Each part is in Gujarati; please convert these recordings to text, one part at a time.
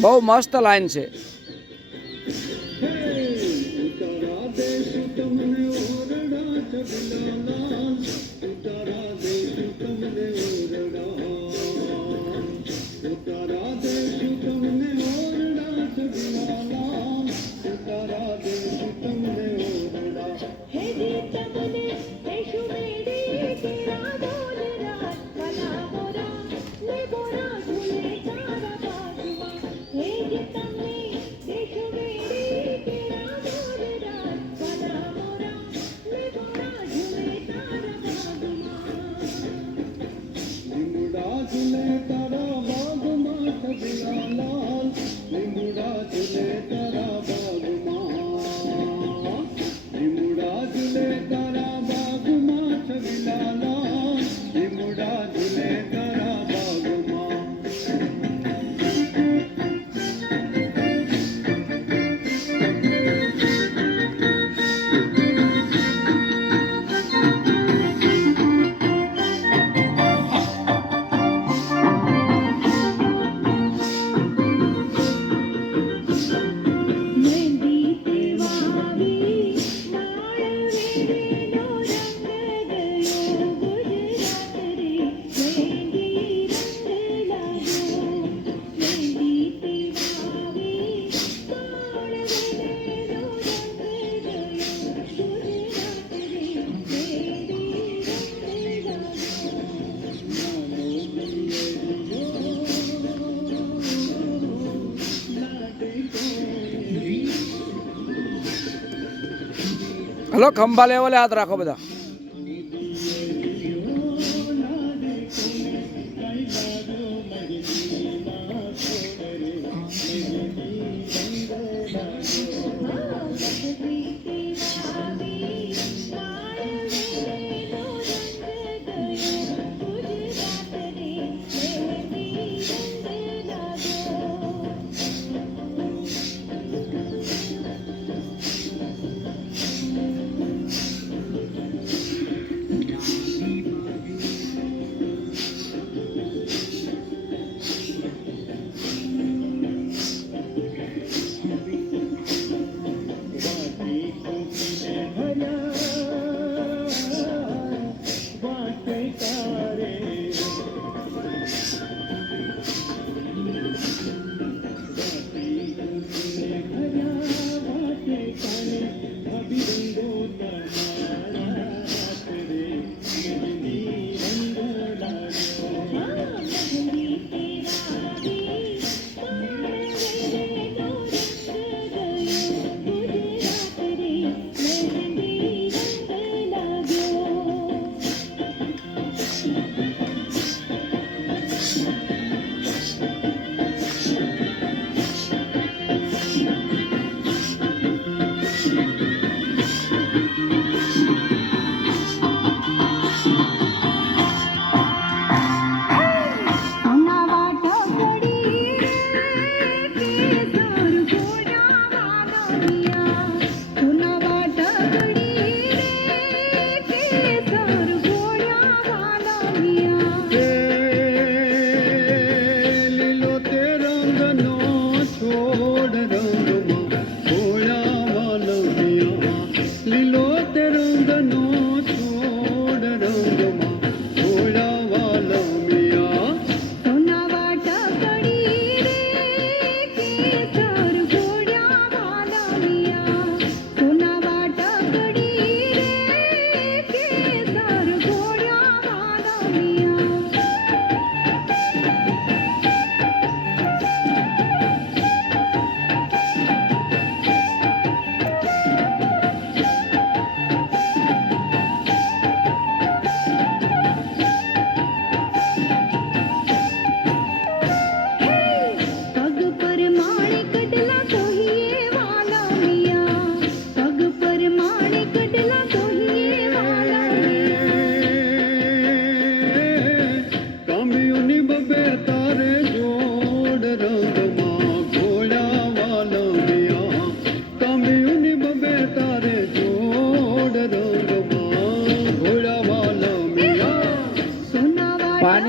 બહુ મસ્ત લાઈન છે. ખંભા લેવલે હાથ રાખો બધા.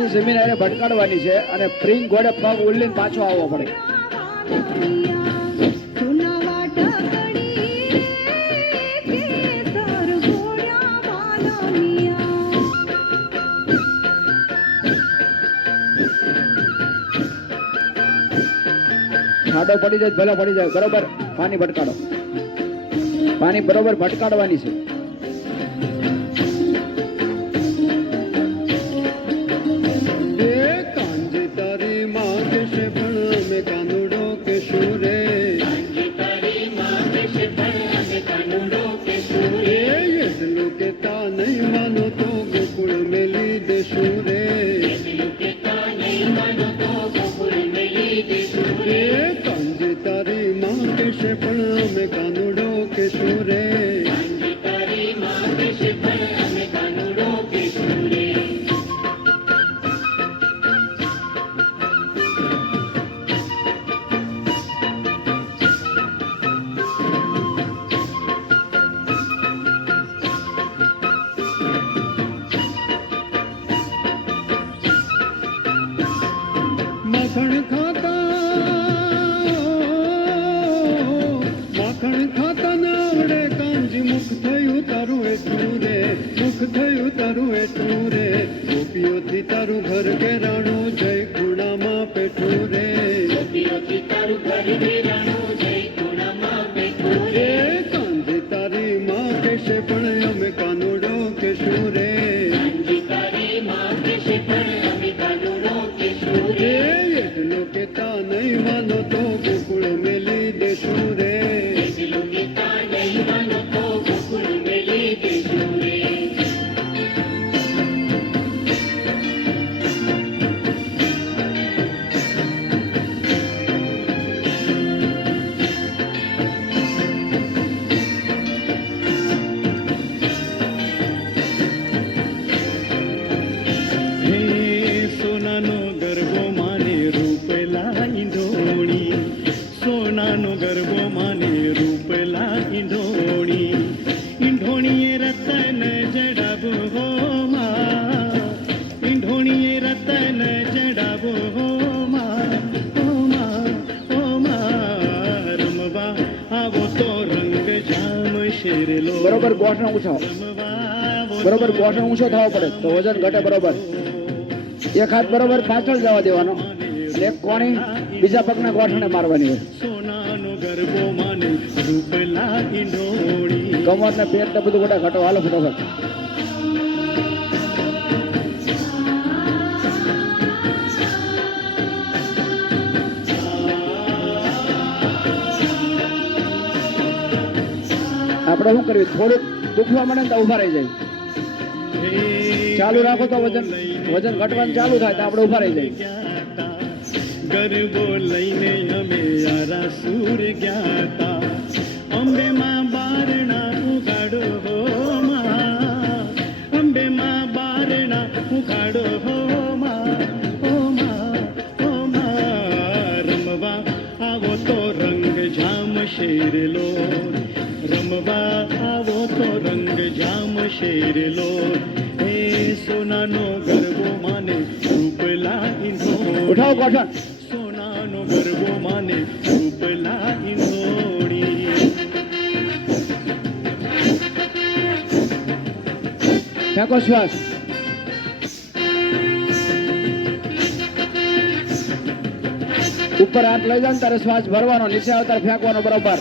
ની જમીન આને ભટકાડવાની છે અને પ્રિંગ ઘોડે પગ ઉલ્લીને પાછો આવવો પડે. પડી જાય ભલે પડી જાય. બરોબર? પાણી ભટકાડો. પાણી બરોબર ભટકાડવાની છે. ઊંચો થવો પડે તો વજન ઘટે બરોબર. એક હાથ બરોબર પાછળ જવા દેવાનો. અને એક કોણી બીજા પગના ગોઠણે મારવાની હોય. કમર ને પેટ ને બધું ગોટા ઘટો, હાલો ફટોફટ. આપણે શું કર્યું થોડુંક દુખવા ને તો ઊભા રહી જાય. ચાલુ રાખો તો વજન વજન ઘટવાનું ચાલુ થાય તો આપણે ઊભા રહી જાય ગરબો લઈને અમે યારા સૂર ગયા તા અંબે માં. બારણા ઉગાડો હો માં. અંબે માં બારણા ઉગાડો હો રમવા આવો તો રંગ જામ શેરલો. રમવા આવો તો રંગ જામ શેરલો. સોનાનો ગરબો માને રૂપલા ઇનો ઉઠાવ કોઠા સોનાનો ગરબો માને રૂપલા ઇંદોડી ફેંકો શ્વાસ. ઉપર હાથ લઈ જાય ને તારે શ્વાસ ભરવાનો નીચે આવતા ફેંકવાનો બરોબર.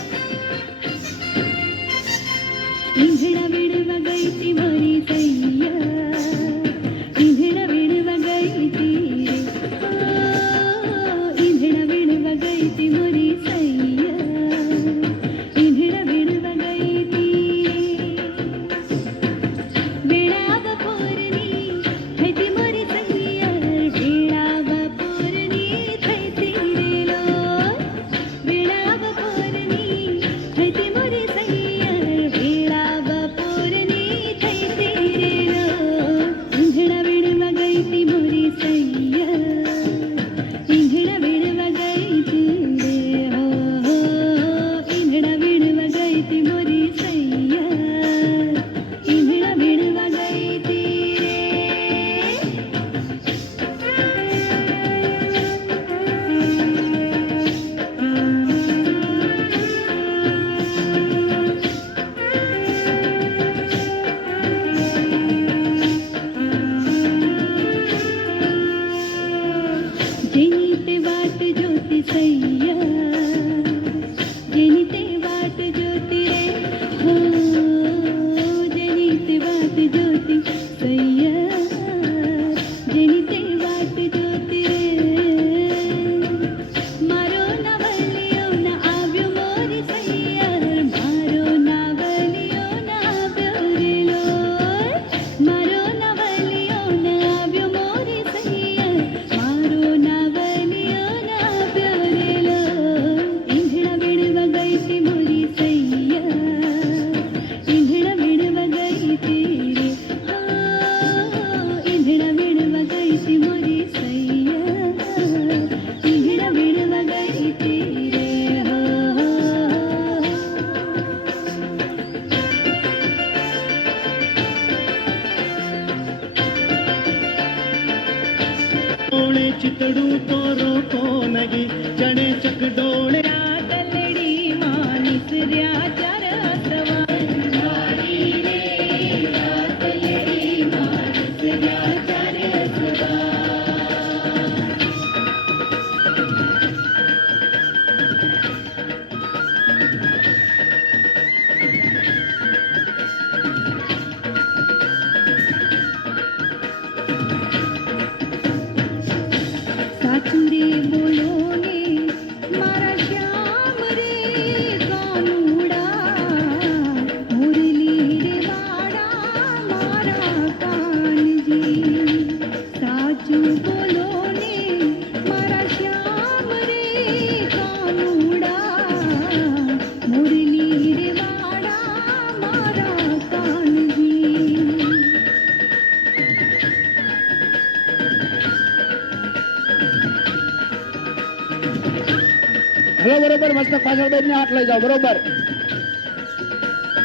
બરોબર, મસ્તક પાછળ બેસને હાથ લઈ જાઓ, બરોબર.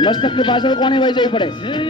મસ્તકની પાછળ કોની વહી જવી પડે?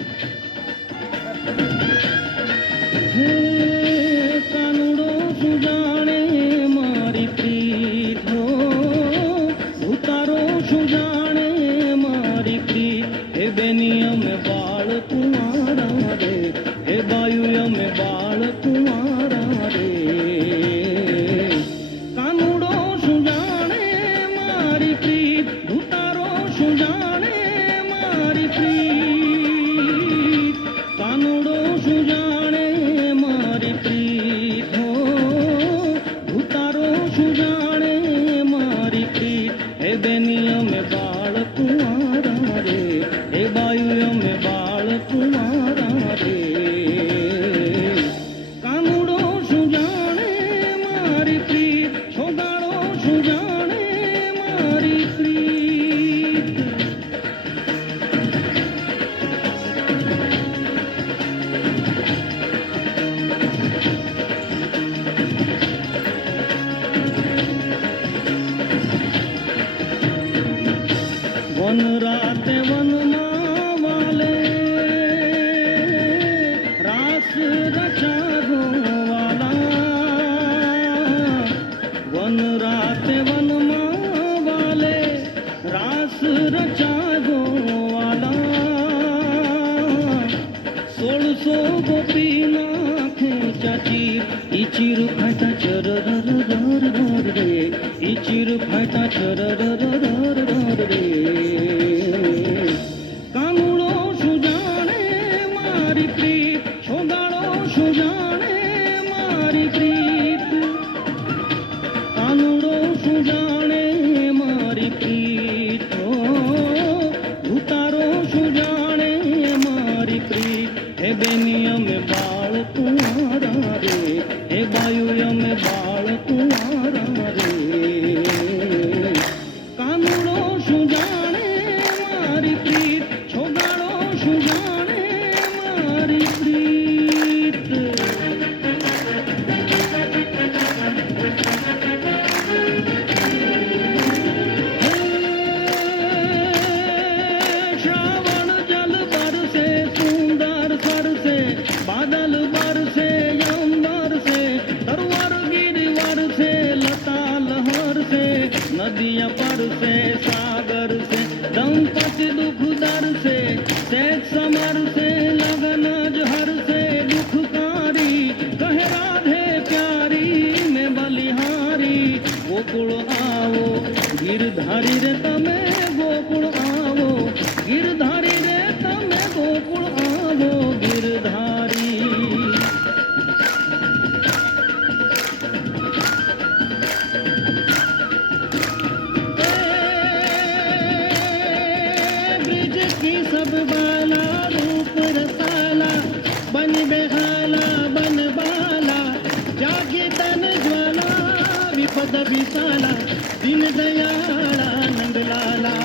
દિન દયાળા નંદલાલા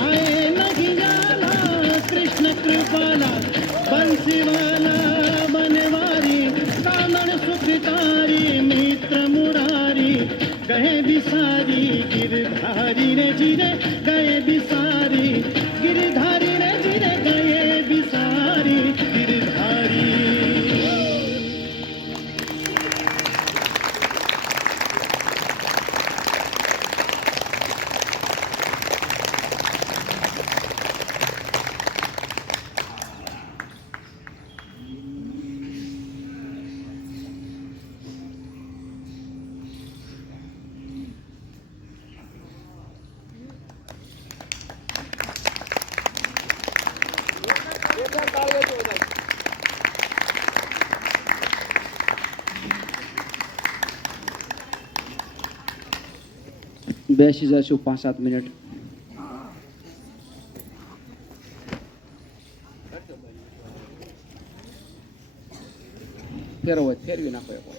આયે નગિયાલા કૃષ્ણ કૃપાલા બંસીવાલા બનવારી કાનણ સુખતારી મિત્ર મુરારી કહે બિસારી ગિરધારી રે જીરે બેસી જશું પાંચ સાત મિનિટ ફેરવો ફેરવી નાખો